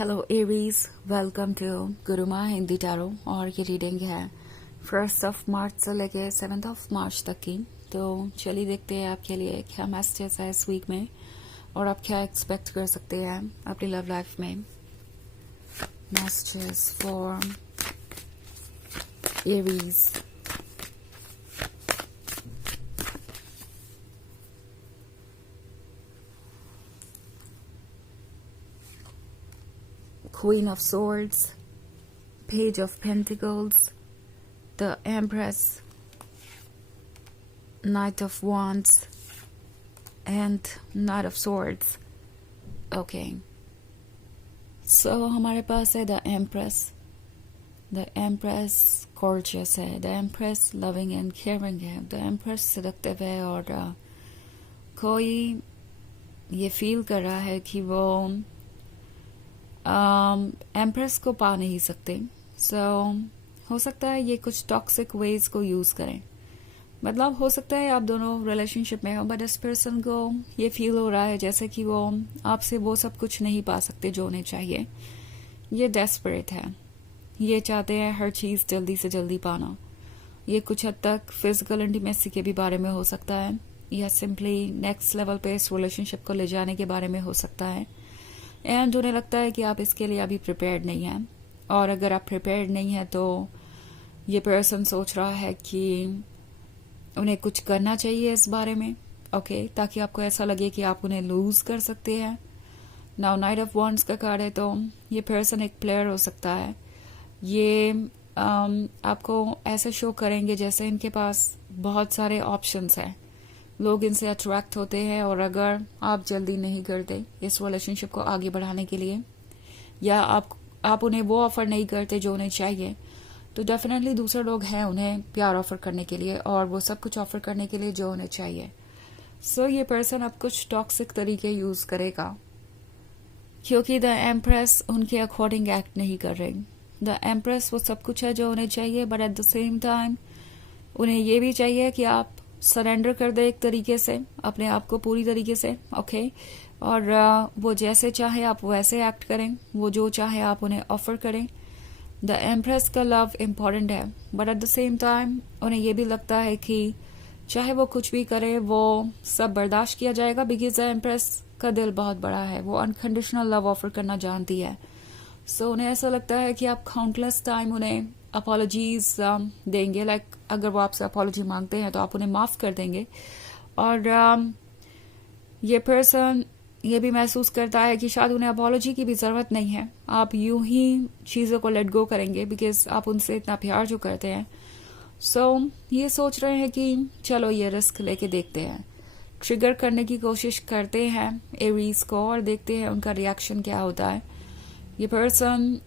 Hello Aries, welcome to Gurumaa Hindi tarot. और ये reading है 1 मार्च से लेके 7 मार्च तक की। तो चलिए देखते हैं आपके लिए क्या मैसेजेस है इस वीक में और आप क्या एक्सपेक्ट कर सकते हैं अपनी लव लाइफ में। Messages for Aries. Queen of Swords, Page of Pentacles, the Empress, Knight of Wands, and Knight of Swords. Okay. So हमारे पास है the Empress. The Empress gorgeous है. The Empress loving and caring है. The Empress seductive है और कोई ये feel कर रहा है कि वो एम्प्रेस को पा नहीं सकते। हो सकता है ये कुछ टॉक्सिक वेज को यूज करें। मतलब हो सकता है आप दोनों रिलेशनशिप में हो बट इस पर्सन को ये फील हो रहा है जैसे कि वो आपसे वो सब कुछ नहीं पा सकते जो उन्हें चाहिए। ये डेस्परेट है, ये चाहते हैं हर चीज जल्दी से जल्दी पाना। ये कुछ हद तक फिजिकल इंटीमेसी के भी बारे में हो सकता है या सिंपली नेक्स्ट लेवल पे इस रिलेशनशिप को ले जाने के बारे में हो सकता है। एंड उन्हें लगता है कि आप इसके लिए अभी प्रिपेयर्ड नहीं हैं और अगर आप प्रिपेयर्ड नहीं हैं तो ये पर्सन सोच रहा है कि उन्हें कुछ करना चाहिए इस बारे में। ओके, ताकि आपको ऐसा लगे कि आप उन्हें लूज कर सकते हैं। नाउ नाइट ऑफ वॉन्ड्स का कार्ड है तो ये पर्सन एक प्लेयर हो सकता है। ये आपको ऐसे शो करेंगे जैसे इनके पास बहुत सारे ऑप्शंस हैं, लोग इनसे अट्रैक्ट होते हैं और अगर आप जल्दी नहीं करते इस रिलेशनशिप को आगे बढ़ाने के लिए या आप उन्हें वो ऑफर नहीं करते जो उन्हें चाहिए तो डेफिनेटली दूसरे लोग हैं उन्हें प्यार ऑफर करने के लिए और वो सब कुछ ऑफर करने के लिए जो उन्हें चाहिए। ये पर्सन अब कुछ टॉक्सिक तरीके यूज करेगा क्योंकि द एम्प्रेस उनके अकॉर्डिंग एक्ट नहीं कर रही। द एम्प्रेस वो सब कुछ है जो उन्हें चाहिए but at the same time उन्हें ये भी चाहिए कि आप सरेंडर कर दे एक तरीके से अपने आप को पूरी तरीके से। ओके, और वो जैसे चाहे आप वैसे एक्ट करें, वो जो चाहे आप उन्हें ऑफर करें। द एम्प्रेस का लव इम्पॉर्टेंट है but at the same time उन्हें ये भी लगता है कि चाहे वो कुछ भी करे वो सब बर्दाश्त किया जाएगा बिकॉज द एम्प्रेस का दिल बहुत बड़ा है, वो अनकंडीशनल लव ऑफर करना जानती है। उन्हें ऐसा लगता है कि आप काउंटलेस टाइम उन्हें अपॉलॉजीज देंगे। लाइक अगर वो आपसे अपॉलॉजी मांगते हैं तो आप उन्हें माफ कर देंगे। और ये पर्सन ये भी महसूस करता है कि शायद उन्हें अपॉलॉजी की भी जरूरत नहीं है, आप यूं ही चीजों को लेट गो करेंगे बिकॉज आप उनसे इतना प्यार जो करते हैं। ये सोच रहे हैं कि चलो ये रिस्क लेके देखते हैं, ट्रिगर करने की कोशिश करते हैं एरीज को और देखते हैं उनका रिएक्शन क्या होता है। ये पर्सन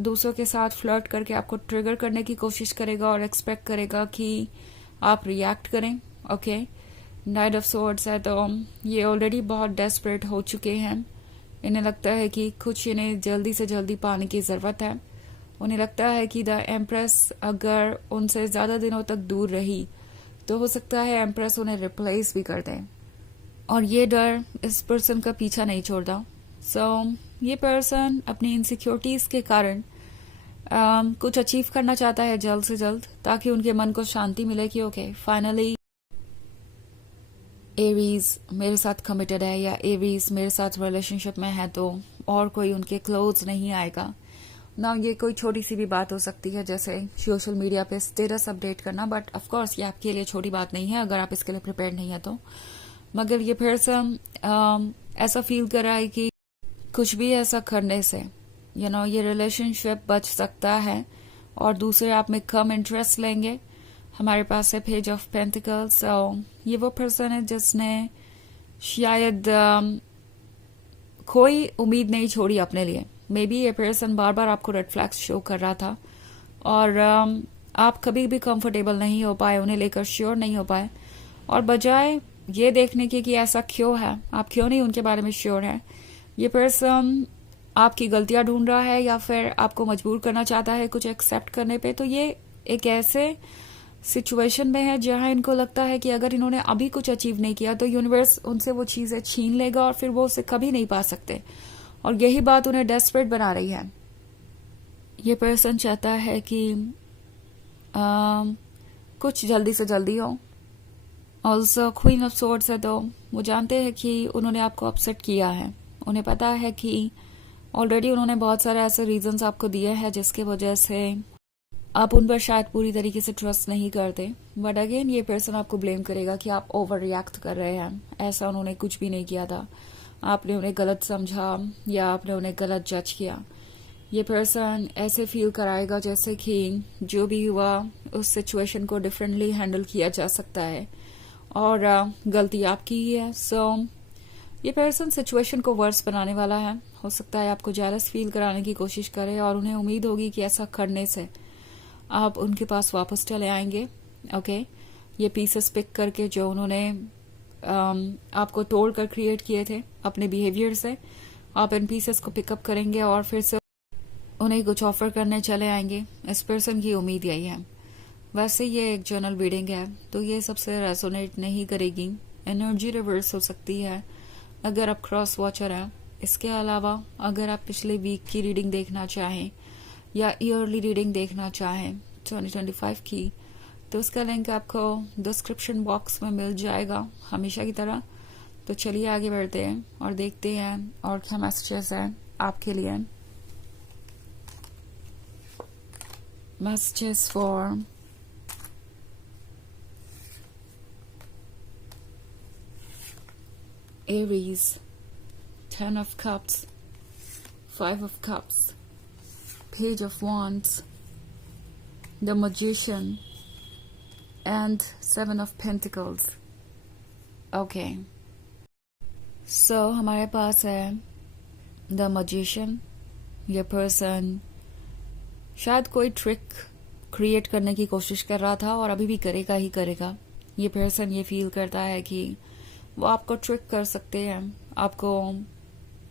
दूसरों के साथ फ्लर्ट करके आपको ट्रिगर करने की कोशिश करेगा और एक्सपेक्ट करेगा कि आप रिएक्ट करें। ओके, नाइट ऑफ सोर्ड्स है तो ये ऑलरेडी बहुत डेस्परेट हो चुके हैं। इन्हें लगता है कि कुछ इन्हें जल्दी से जल्दी पाने की जरूरत है। उन्हें लगता है कि द एम्प्रेस अगर उनसे ज्यादा दिनों तक दूर रही तो हो सकता है एम्प्रेस उन्हें रिप्लेस भी कर दें और ये डर इस पर्सन का पीछा नहीं छोड़ता। ये पर्सन अपनी इनसिक्योरिटीज के कारण कुछ अचीव करना चाहता है जल्द से जल्द ताकि उनके मन को शांति मिले कि ओके फाइनली एरीज मेरे साथ कमिटेड है या एरीज मेरे साथ रिलेशनशिप में है तो और कोई उनके क्लोज नहीं आएगा ना। ये कोई छोटी सी भी बात हो सकती है जैसे सोशल मीडिया पे स्टेटस अपडेट करना, बट ऑफ कोर्स ये आपके लिए छोटी बात नहीं है अगर आप इसके लिए प्रिपेयर नहीं है तो। मगर ये पर्सन ऐसा फील कर रहा है कि कुछ भी ऐसा करने से ये रिलेशनशिप बच सकता है और दूसरे आप में कम इंटरेस्ट लेंगे। हमारे पास है पेज ऑफ पेंटिकल्स। ये वो पर्सन है जिसने शायद कोई उम्मीद नहीं छोड़ी अपने लिए। मे बी ये पर्सन बार बार आपको रेड फ्लैग्स शो कर रहा था और आप कभी भी कंफर्टेबल नहीं हो पाए, उन्हें लेकर श्योर नहीं हो पाए और बजाय ये देखने की कि ऐसा क्यों है, आप क्यों नहीं उनके बारे में श्योर है, ये पर्सन आपकी गलतियां ढूंढ रहा है या फिर आपको मजबूर करना चाहता है कुछ एक्सेप्ट करने पे। तो ये एक ऐसे सिचुएशन में है जहां इनको लगता है कि अगर इन्होंने अभी कुछ अचीव नहीं किया तो यूनिवर्स उनसे वो चीजें छीन लेगा और फिर वो उसे कभी नहीं पा सकते। और यही बात उन्हें डेस्परेट बना रही है। ये पर्सन चाहता है कि कुछ जल्दी से जल्दी हो। ऑल्सो क्वीन ऑफ सोर्ड्स है, तो वो जानते हैं कि उन्होंने आपको अपसेट किया है। उन्हें पता है कि ऑलरेडी उन्होंने बहुत सारे ऐसे रीजंस आपको दिए हैं जिसके वजह से आप उन पर शायद पूरी तरीके से ट्रस्ट नहीं करते। बट अगेन ये पर्सन आपको ब्लेम करेगा कि आप ओवर रिएक्ट कर रहे हैं। ऐसा उन्होंने कुछ भी नहीं किया था, आपने उन्हें गलत समझा या आपने उन्हें गलत जज किया। ये पर्सन ऐसे फील कराएगा जैसे कि जो भी हुआ उस सिचुएशन को डिफरेंटली हैंडल किया जा सकता है और गलती आपकी ही है। सो ये पर्सन सिचुएशन को वर्स बनाने वाला है। हो सकता है आपको जेलस फील कराने की कोशिश करे और उन्हें उम्मीद होगी कि ऐसा करने से आप उनके पास वापस चले आएंगे। ओके, ये पीसेस पिक करके जो उन्होंने आपको तोड़ कर क्रिएट किए थे अपने बिहेवियर से, आप इन पीसेस को पिकअप करेंगे और फिर से उन्हें कुछ ऑफर करने चले आएंगे। इस पर्सन की उम्मीद यही है। वैसे ये एक जर्नल रीडिंग है तो ये सबसे रेजोनेट नहीं करेगी। एनर्जी रिवर्स हो सकती है अगर आप क्रॉस वॉचर हैं। इसके अलावा अगर आप पिछले वीक की रीडिंग देखना चाहें या ईयरली रीडिंग देखना चाहें 2025 की, तो उसका लिंक आपको डिस्क्रिप्शन बॉक्स में मिल जाएगा हमेशा की तरह। तो चलिए आगे बढ़ते हैं और देखते हैं और क्या मैसेजेस हैं आपके लिए। Messages for Aries, 10 of Cups, 5 of Cups, Page of Wands, the Magician, and 7 of Pentacles. Okay. So हमारे पास है the Magician। ये पर्सन शायद कोई ट्रिक क्रिएट करने की कोशिश कर रहा था और अभी भी करेगा ही करेगा। ये पर्सन ये फील करता है कि वो आपको ट्रिक कर सकते हैं, आपको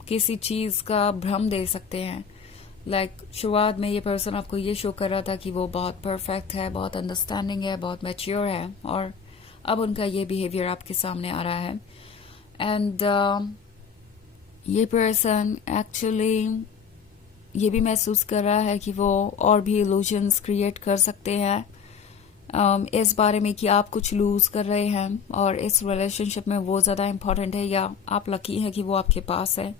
किसी चीज का भ्रम दे सकते हैं। शुरुआत में ये पर्सन आपको ये शो कर रहा था कि वो बहुत परफेक्ट है, बहुत अंडरस्टैंडिंग है, बहुत मैच्योर है, और अब उनका ये बिहेवियर आपके सामने आ रहा है। एंड ये पर्सन एक्चुअली ये भी महसूस कर रहा है कि वो और भी इल्यूजन्स क्रिएट कर सकते हैं इस बारे में कि आप कुछ लूज कर रहे हैं और इस रिलेशनशिप में वो ज्यादा इम्पोर्टेंट है या आप लकी हैं कि वो आपके पास है।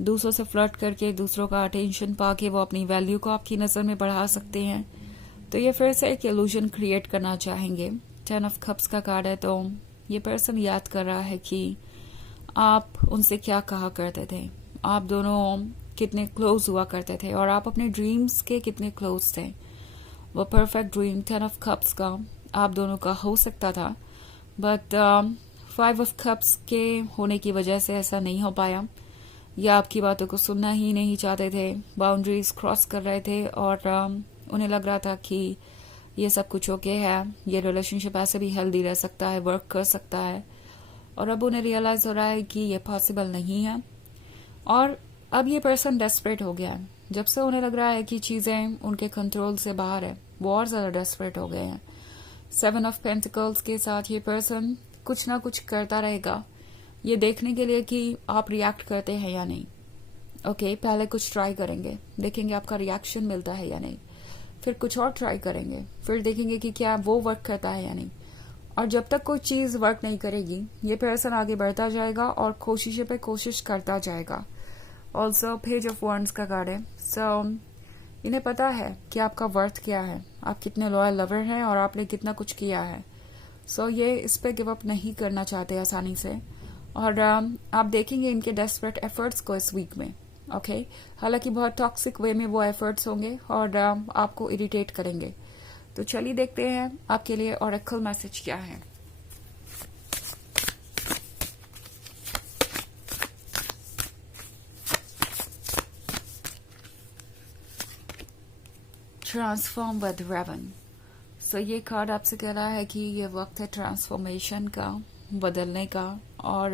दूसरों से फ्लर्ट करके, दूसरों का अटेंशन पाके वो अपनी वैल्यू को आपकी नजर में बढ़ा सकते हैं। तो ये फिर से एक इल्यूजन क्रिएट करना चाहेंगे। 10 ऑफ कप्स का कार्ड है, तो ये पर्सन याद कर रहा है कि आप उनसे क्या कहा करते थे, आप दोनों कितने क्लोज हुआ करते थे और आप अपने ड्रीम्स के कितने क्लोज थे। वो परफेक्ट ड्रीम 10 ऑफ कप्स का आप दोनों का हो सकता था, बट 5 ऑफ कप्स के होने की वजह से ऐसा नहीं हो पाया, या आपकी बातों को सुनना ही नहीं चाहते थे, बाउंड्रीज क्रॉस कर रहे थे और उन्हें लग रहा था कि ये सब कुछ ओके है, ये रिलेशनशिप ऐसे भी हेल्दी रह सकता है, वर्क कर सकता है। और अब उन्हें रियलाइज हो रहा है कि ये पॉसिबल नहीं है और अब ये पर्सन डेस्परेट हो गया है। जब से उन्हें लग रहा है कि चीजें उनके कंट्रोल से बाहर है, वो और ज्यादा डेस्परेट हो गए हैं। 7 ऑफ पेंटिकल्स के साथ ये पर्सन कुछ ना कुछ करता रहेगा, ये देखने के लिए कि आप रिएक्ट करते हैं या नहीं। ओके, पहले कुछ ट्राई करेंगे, देखेंगे आपका रिएक्शन मिलता है या नहीं, फिर कुछ और ट्राई करेंगे, फिर देखेंगे कि क्या वो वर्क करता है या नहीं। और जब तक कोई चीज वर्क नहीं करेगी, ये पर्सन आगे बढ़ता जाएगा और कोशिशों पे कोशिश करता जाएगा। ऑल्सो पेज ऑफ वॉन्ड्स का कार्ड है। सो इन्हें पता है कि आपका वर्थ क्या है, आप कितने लॉयल लवर हैं और आपने कितना कुछ किया है। सो ये इस पे गिव अप नहीं करना चाहते आसानी से, और आप देखेंगे इनके डेस्परेट एफर्ट्स को इस वीक में। ओके, हालांकि बहुत टॉक्सिक वे में वो एफर्ट्स होंगे और आपको इरिटेट करेंगे। तो चलिए देखते हैं आपके लिए ऑरेकल मैसेज क्या है। Transform with Raven. सो ये कार्ड आपसे कह रहा है कि ये वक्त है ट्रांसफॉर्मेशन का, बदलने का, और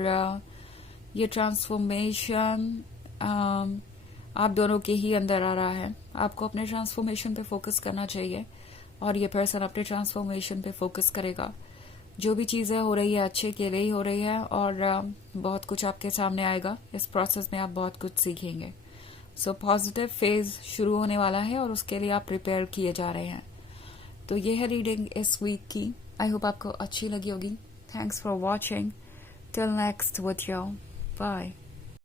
ये ट्रांसफॉर्मेशन आप दोनों के ही अंदर आ रहा है। आपको अपने ट्रांसफॉर्मेशन पे फोकस करना चाहिए और ये पर्सन अपने ट्रांसफॉर्मेशन पे फोकस करेगा। जो भी चीज़ें हो रही है अच्छे के लिए ही हो रही है, और बहुत कुछ आपके सामने आएगा। इस प्रोसेस में आप बहुत कुछ सीखेंगे। सो पॉजिटिव फेज शुरू होने वाला है और उसके लिए आप प्रिपेयर किए जा रहे हैं। तो ये है रीडिंग इस वीक की। आई होप आपको अच्छी लगी होगी। Thanks for watching. Till next with you, bye.